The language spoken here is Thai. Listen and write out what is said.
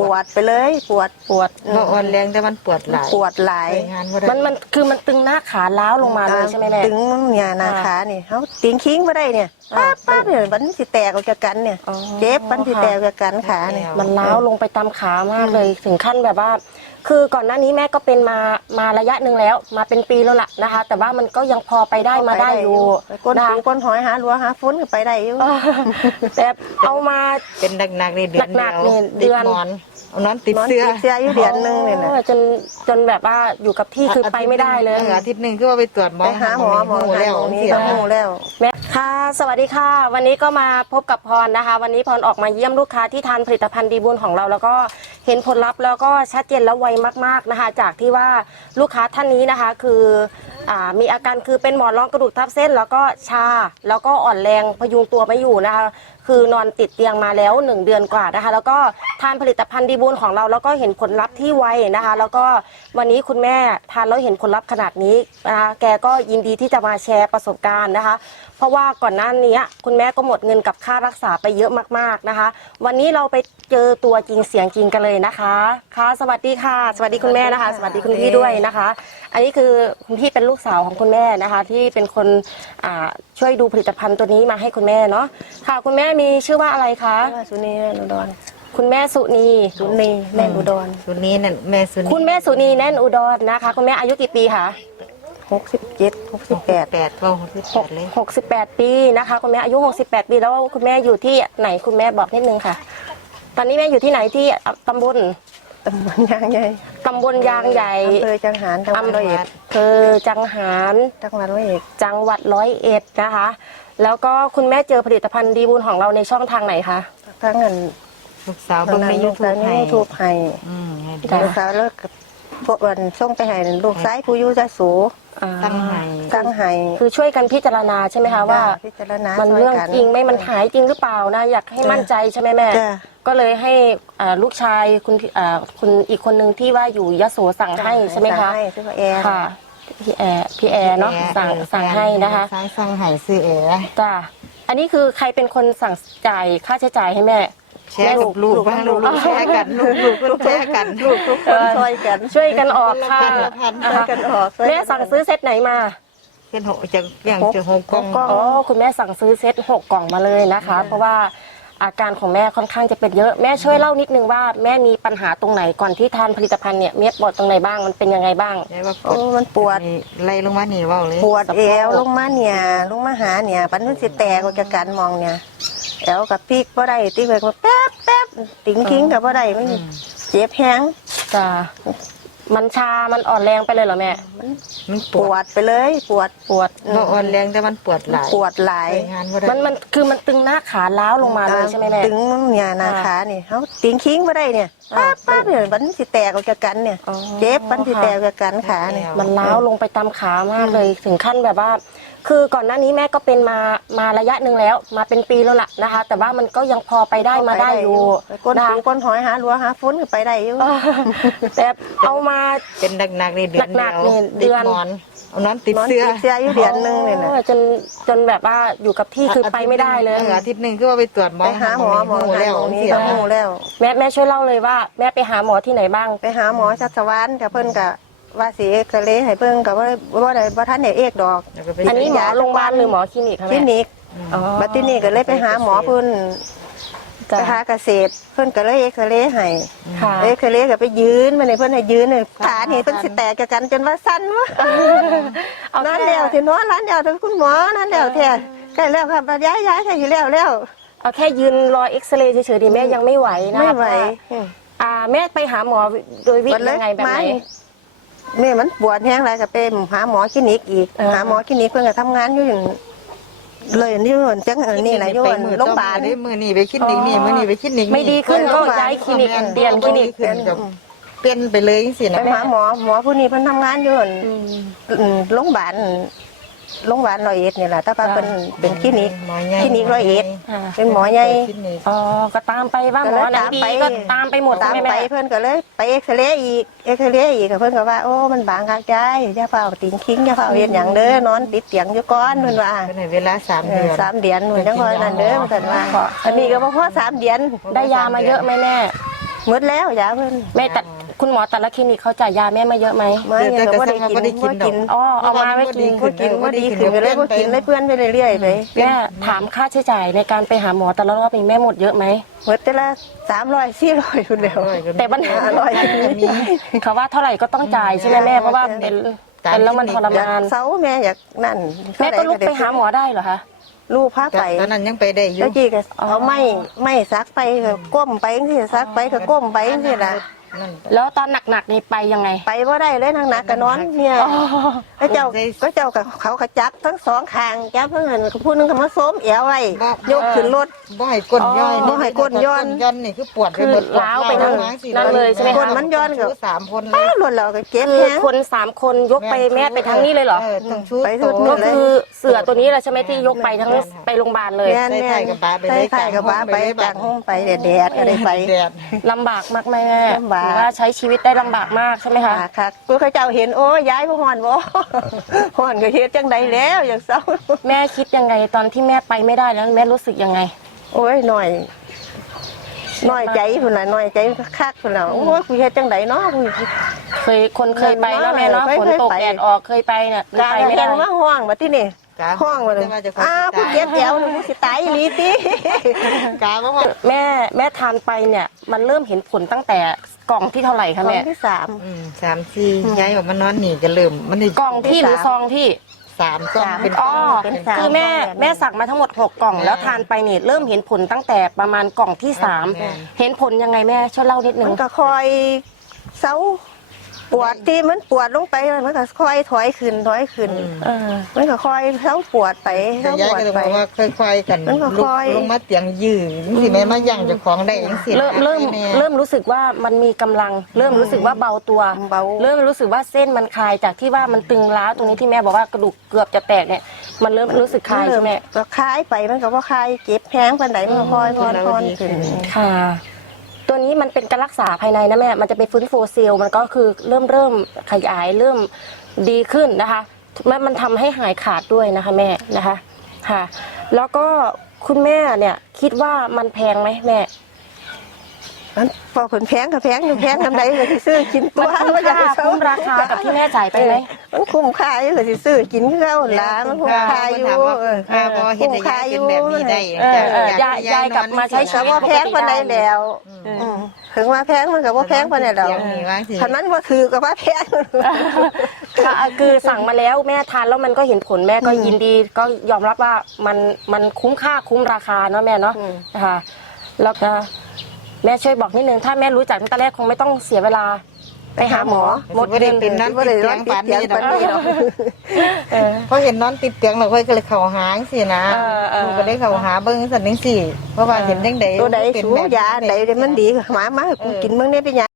ปวดไปเลย ปวดปวดบ่อ่อนแรงแต่มันปวดหลายปวดหลายไปงานบ่ได้มันมันคือมันตึงหน้าขาล้าวลงมาเลยใช่ไหมแม่ตึงเนี่ยหนาขานี่เขาติงคิงมาได้เนี่ยอ่าป้าป้าเนี่ยมันสิแตกออกจากกันเนี่ยอ๋อเจ็บมันสิแตกออกจากกันขาเนี่ยมันล้าวลงไปตามขามากเลยถึงขั้นแบบว่า คือก่อนหน้านี้แม่ก็เป็นมามาระยะหนึ่งแล้ว มาเป็นปีแล้วล่ะนะคะ แต่ว่ามันก็ยังพอไปได้มาได้อยู่ไปก้นนะคะหูก้นหอยหารัวหาฟุ้นก็ไปได้อยู่เออแต่เอามาเป็นหนักๆนี่เดือนหนักๆเดียวนี่เดือนติดหมอน เอานอนติดนอนเสื้อ ติดเสื้ออยู่เดือนหนึงเนี่ยนะออจน จนแบบว่าอยู่กับที่คือไปไม่ได้เลย อออาทิตย์หนึงคือว่าไปตรวจหมอไปหาหมอหมอหูหาแล้วหมอนี่เสียก็หูแล้ว แม่ค่ะสวัสดีค่ะ วันนี้ก็มาพบกับพรนะคะ วันนี้พรออกมาเยี่ยมลูกค้าที่ทานผลิตภัณฑ์ดีบุญของเรา แล้วก็เห็นผลลัพธ์แล้วก็ชัดเจนและไวมาก ๆนะคะ จากที่ว่าลูกค้าท่านนี้นะคะคืออ่ามีอาการคือเป็นหมอนรองกระดูกทับเส้น แล้วก็ชาแล้วก็อ่อนแรงพยุงตัวไม่อยู่นะคะ คือนอนติดเตียงมาแล้ว 1 เดือนกว่านะคะ แล้วก็ทานผลิตภัณฑ์ดีบุญของเราแล้วก็เห็นผลลัพธ์ที่ไวนะคะ แล้วก็วันนี้คุณแม่ทานแล้วเห็นผลลัพธ์ขนาดนี้นะคะแกก็ยินดีที่จะมาแชร์ประสบการณ์นะคะ เพราะว่าก่อนหน้านี้คุณแม่ก็หมดเงินกับค่ารักษาไปเยอะมากๆนะคะ วันนี้เราไปเจอตัวจริงเสียงจริงกันเลยนะคะค่ะสวัสดีค่ะ สวัสดีคุณแม่นะคะ สวัสดีคุณพี่ด้วยนะคะ อันนี้คือคุณพี่เป็นลูกสาวของคุณแม่นะคะ ที่เป็นคนอ่าช่วยดูผลิตภัณฑ์ตัวนี้มาให้คุณแม่เนาะค่ะ คุณแม่มีชื่อว่าอะไรคะ สุนีแม่อุดร คุณแม่สุนีสุนีแม่อุดร สุนี้นั่นแม่สุนี้คุณแม่สุนีแน่นอุดรนะคะ คุณแม่อายุกี่ปีคะหกสิบเจ็ดหกสิบแปดแปดเก้าหกสิบแปดเลยหกสิบแปดปีนะคะ คุณแม่อายุ68ปีแล้วคุณแม่อยู่ที่ไหนคุณแม่บอกนิดนึงค่ะ ตอนนี้แม่อยู่ที่ไหนที่ตำบลตำบลยางใหญ่ตำบลยางใหญ่อำเภอจังหารจังหวัดร้อยเอ็ดอำเภอจังหารจังหวัดร้อยเอ็ดจังหวัดร้อยเอ็ดนะคะ แล้วก็คุณแม่เจอผลิตภัณฑ์ดีบุญของเราในช่องทางไหนคะทั้งเงิน ลูกสาวเบิ่งในยูทูบในให้ยูทูบให้อืมให้ดูจ้ะลูกสาวเลิกกับพวกวันส่งไปให้ลูกซ้ายผู้อยูจะสูอ่าตั้งให้ตั้งให้คือช่วยกันพิจารณาใช่ไหมคะว่าพิจารณามันช่วยเรื่องกันจริงไหม่มันหายจริงหรือเปล่านะอยากให้จ้ะมั่นใจใช่ไหมแม่จ้ะก็เลยให้อ่าลูกชายคุณพี่อ่าคุณอีกคนนึงที่ว่าอยู่ยโสสั่งให้ใช่ไหมคะสั่งให้ชื่อว่าแอร์ค่ะพี่แอร์พี่แอร์เนาะสั่งสั่งให้นะคะสั่งสั่งให้ซื้อแอร์จ้าอันนี้คือใครเป็นคนสั่งจ่ายค่าใช้จ่ายให้แม่ แชร์กับลูกบ้างลูกๆแชร์กันลูกลูกก็แชร์กันลูกทุกคนช่วยกันช่วยกันออกค่าคนละพันช่วยกันออกช่วยแม่สั่งซื้อเซตไหนมาเป็นหกจะอย่างจะหกกล่องหกกล่องอ๋อคุณแม่สั่งซื้อเซตหกกล่องมาเลยนะคะ เพราะว่าอาการของแม่ค่อนข้างจะเป็นเยอะแม่ช่วยเล่านิดนึงว่าแม่มีปัญหาตรงไหนก่อนที่ทานผลิตภัณฑ์เนี่ยเม็ดบดตรงไหนบ้างมันเป็นยังไงบ้างได้ว่าปโอ้วดมันปวดไล่ลงมาหนีว่าเลยปวดเอวลงมาเนี่ยลงมาหาเนี่ยปันนุสิแตกออกจากกันมองเนี่ย แอวกับพีกบ่ได้ตีไปก็แป๊บแป๊บติ๋งคิงกับบ่ได้มันเจ็บแห้งจ้ามันชา มันอ่อนแรงไปเลยเหรอแม่ มันปปววดดไปเลย ปวดปวด บ่อ่อนแรงแต่มันปวดหลายปวดหลายไปงานบ่ได้มันมันคือมันตึงหน้าขาล้าวลงมาเลยใช่ไหมแม่ ตึงเนี่ยหนาขานี่เขาติ๋งคิงบ่ได้เนี่ย อ่าป๊บแป๊บเนี่ยมันสิแตกออกจากกันเนี่ย อ๋อเจ็บมันสิแตกออกจากกันขาเนี่ยมันล้าวลงไปตามขามากเลยถึงขั้นแบบว่า คือก่อนหน้านี้แม่ก็เป็นมามาระยะหนึ่งแล้ว มาเป็นปีแล้วล่ะนะคะ แต่ว่ามันก็ยังพอไปได้มาได้อยู่ไปก้นนะคะหูก้นหอยหารัวหาฟุ้นก็ไปได้อยู่ เออแต่เอามา เป็นหนักๆนี่เดือนหนัเดีกยวๆนี่เดือนติดหมอน เอานอนติดนอนเสื้อติดเสื้ออยู่เดือนหนึงเนี่ยนะออจนจนแบบว่าอยู่กับที่คือไปไม่ได้เลย อออาทิตย์หนึงคือว่าไปตรวจหมอไปหาหมอหมอหูหาแล้วหมอนี่เสียก็หูแล้ว แม่แม่ช่วยเล่าเลยว่าแม่ไปหาหมอที่ไหนบ้าง ไปหาหมอชัชวานกับเพิ่นกับว่าสีเอ็กซเรย์ให้เบิ่งกับว่าว่าได้บ่ทันได้เอกดอก แล้วก็ไปอันนี้หมอโรงพยาบาลหรือหมอคลินิกคะคลิแม่นิกอ๋อ บัดที่นี่ก็เลยไปหาหมอเพิ่น จ้ะ ไปหาเกษตร เพิ่นก็เลยเอ็กซเรย์ให้ค่ะ เอ็กซเรย์ก็ไปยืนมาในเพิ่นให้ยืนนี่ขานี่เพิ่นสิแตกจากกันจนว่าสั่นวะเอานั่นแค่แล้วสิเนาะนั่นแล้วถึงคุณหมอนั่นแล้วแท้ใกล้แล้วครับย้ายย้ายใช่อยู่แล้วแล้ว เอาแค่ยืนรอเอ็กซเรย์เฉยๆดิแม่ยังไม่ไหวนะไม่ไหวอ่าแม่ไปหาหมอโดยวิธียังไงแบบไหน แม่มันปวดแห้งไรก็ไปหาหมอคลินิกอีก เออ หาหมอคลินิกเพิ่นก็ทำงานอยู่อย่าง เลยนี่อยู่จังเออนี่แหละอยู่ไปมือโรงพยาบาลต่อมือได้มือนี่ไปคลินิกนี่มือนี่ไปคลินิกไม่ดีขึ้นก็ย้ายคลินิกเปลี่ยนคลินิก เปลี่ยนกับเปลี่ยนไปเลยจังซี่ไปนะหาหมอหมอผู้นี้เพิ่นทำงานอยู่อั่นอืมอืมโรงพยาบาล โรงพยาบาลร้อยเอ็ดนี่แหละแต่ว่าเป็นเป็นคลินิกหมอใหญ่คลินิกร้อยเอ็ดอ่าเป็นหมอใหญ่ คลินิก อ๋อก็ตามไปว่าหมอไหนดีก็ตามไปหมดตามใช่ไหมไปแม่เพิ่นก็เลยไปเอ็กซเรย์อีกเอ็กซเรย์อีกก็เพิ่นก็ว่าโอ้มันบางคักใจอย่าเฝ้าติงคิงอย่าเฝ้าเฮ็ดหยังเด้อนอนติดเตียงอยู่ก่อนเพิ่นว่าเพิ่นให้เวลาสามเอเดืออน สามเดือนหนูจังพอนั่นเด้อเพิ่นว่าอันนี้ก็บ่พอสามเดือนได้ยามาเยอะไหมแม่หมดแล้วยาเพิ่นแม่แต่ คุณหมอแต่ละคลินิกเขาจ่ายยาแม่มาเยอะไหมมาเนี่ยก็บ่ได้กินบ่ได้กินบ่กินดอกอ๋อเอามาไม่กินบ่กินบ่ดีขึ้นไปเลยบ่กินเลยเพื่อนไปเรื่อยๆไปแม่ถามค่าใช้จ่ายในการไปหาหมอแต่ละรอบมีแม่หมดเยอะไหมหมดแต่ละ300 400พุ่นแล้วแต่ปัญหาอร่อยมีเขาว่าเท่าไหร่ก็ต้องจ่ายใช่ไหมแม่เพราะว่าเป็นเป็นแล้วมันทรอยากมานเซาแม่อยากนั่นแม่ก็ลุกไปหาหมอได้เหรอคะลูกพาไปตอนนั้นยังไปได้อยู่แล้วจีก็เอาไม้ไม้ซักไปก็ก้มไปจังซี่ซักไปก็ก้มไปจังซี่ล่ะ นั่นแล้วตอนหนักๆนี่ไปยังไง ไปบ่ได้เลยนักหนักก็นอนเนี่ยก็เจ้าก็เจ้ากับเขาขจับทั้งสองข้างจับทั้งหันผู้หนึงก็มาโซมเอวไว้ยกขึ้นรถ บ่ให้ก้นย่อยบ่ให้ก้นย้อนย้อนนี่คือปวดไปหมดคือล้าวไปนั่นนั่นเลยใช่ไหมคะ ก้นมันย้อนกับชูสามคนเลป้ายรถเราก็เจ็บคือแฮง คนสามคนยกไปแม่ไปทั้งนี้เลยเหรอต้องชูไปทุกก็เลยคือเสือตัวนี้แหละใช่ไหมที่ยกไปทั้งไปโรงพยาบาลเลยแม่นแม่ใส่กับบ้าไปใส่เลยไข่กับบ้าไปจากห้องไปแดดๆก็ได้ไปแดดลำบากมากแม่ลำบากถือว่าใช้ชีวิตได้ลำบากมากใช่ไหมคะ ค่ะค่ะกูเขาเจ้าเห็นโอ้ย้ายผู้ฮอนบ่ฮอนก็เฮ็ดจังใดแล้วอยากเศร้าแม่คิดยังไงตอนที่แม่ไปไม่ได้แล้วแม่รู้สึกยังไง โอ้ยหน่อยหน่อยใจพุ่นน่ะหน่อยใจคักพุ่นน่ะโอ้ยกูเฮ็ดจังใดเนาะกู เคยคนเคยไปเนาะแม่เนาะเคยฝนตกเคยไป แดดออกเคยไปเนี่ยกาไปรไม่แข่ได้งมาห้องมาที่นี่กาห้องมาเลยแต่ว่าจะขออ้าวสิกูตายเจ็บแอวกูสิตายอีหลีติ กาว่าแม่แม่ทานไปเนี่ย มันเริ่มเห็นผลตั้งแต่ กล่องที่เท่าไหร่กคะล่อแม่งที่สาม อืมสามสี่ย้ายออกมานอนนี่ก็เริ่มมันนี่กล่องที่หรือซองที่สามกล่องเป็น อ๋อเป็นสามคือแม่กล่อง แม่สั่งมาทั้งหมด 6 กล่องแม่แล้วทานไปเนี่ยเริ่มเห็นผลตั้งแต่ประมาณกล่องที่ แม่ 3 เห็นผลยังไงแม่ช่วยเล่านิดนึมังนก็คอยเศร้า ปวดที่มันปวดลงไปมันก็ค่อยถอยขึ้นถอยขึ้นเออมันก็ค่อยเศร้าปวดไปเศแต่ร้าย้ายปวดก็เลยไป บอกว่าค่อยๆกันมันก็ลุกค่อย ลงมาเตียงยืนสิแม่มาย่างเจากของได้เองสิเริ่มเริ่มแเริ่มรู้สึกว่ามันมีกำลัง เริ่มรู้สึกว่าเบาตัว เบา เริ่มรู้สึกว่าเส้นมันคลายจากที่ว่ามันตึงร้าวตรงนี้ที่แม่บอกว่ากระดูกเกือบจะแตกเนี่ยมันเริ่มรู้สึกคลายเริ่ใช่ไหมก็คลายไปมันก็บ่คลายเจ็บแพงปานใดมันก็ค่อยพอนพอนขึ้นค่ะตัว นี่มันเป็นการรักษาภายในนะแม่ มันจะไปฟื้นฟูเซลล์มันก็คือเริ่มเริ่มขยายเริ่มดีขึ้นนะคะแล้มันทำให้หายขาดด้วยนะคะแม่นะคะค่ะ แล้วก็คุณแม่เนี่ยคิดว่ามันแพงไหมแม่ มันพอผลแพงก็แพงอยู่แพงกันใดก็สิซื้อกินตัมัวนคุ้มค่าคุ้มราคากับที่แม่จ่ายไปไหมมันคุ้มค่าอยู่ก็สิซื้อกินคือเก่าหลามันคุ้มค่าอยู่ถามว่าเออค่าพอเห็นได้ยายเป็นแบบนี้ได้เออเออยายยายกลับมาใช้ชีก็วิตว่าแพงปานใดแล้วอืมถึงว่าแพงมันก็บ่แพงปานใดแล้วเสียงนี่ว่าสิถ้ามันบ่ถือก็ว่าแพงค่ะคือสั่งมาแล้วแม่ทานแล้วมันก็เห็นผลแม่ก็ยินดี ก็ยอมรับว่ามันมันคุ้มค่าคุ้มราคาเนาะแม่เนาะอืมนะคะแล้วก็ แม่ช่วยบอกนิดนึงถ้าแม่รู้จักตั้งแต่แรกคงไม่ต้องเสียเวลาไปหาหมอหมดบ่ได้เงินเป็นนั้นบ่ติได้ดเตีร้ยองนติปาดนเตียนี้งปานนี้หรอกเออเพราะเห็นนอนติดเตียงเราค่อยก็เลยเข้าหางสินะเออเออลูกก็ได้เข้าหาเบิ่งสันนิษฐานเพราะว่าเห็นจังได๋ตัวใดเป็นสูแบบยาใดเดี๋ยวมันดีก็หมามาให้กูกินเบิ่งได้เป็นหยัง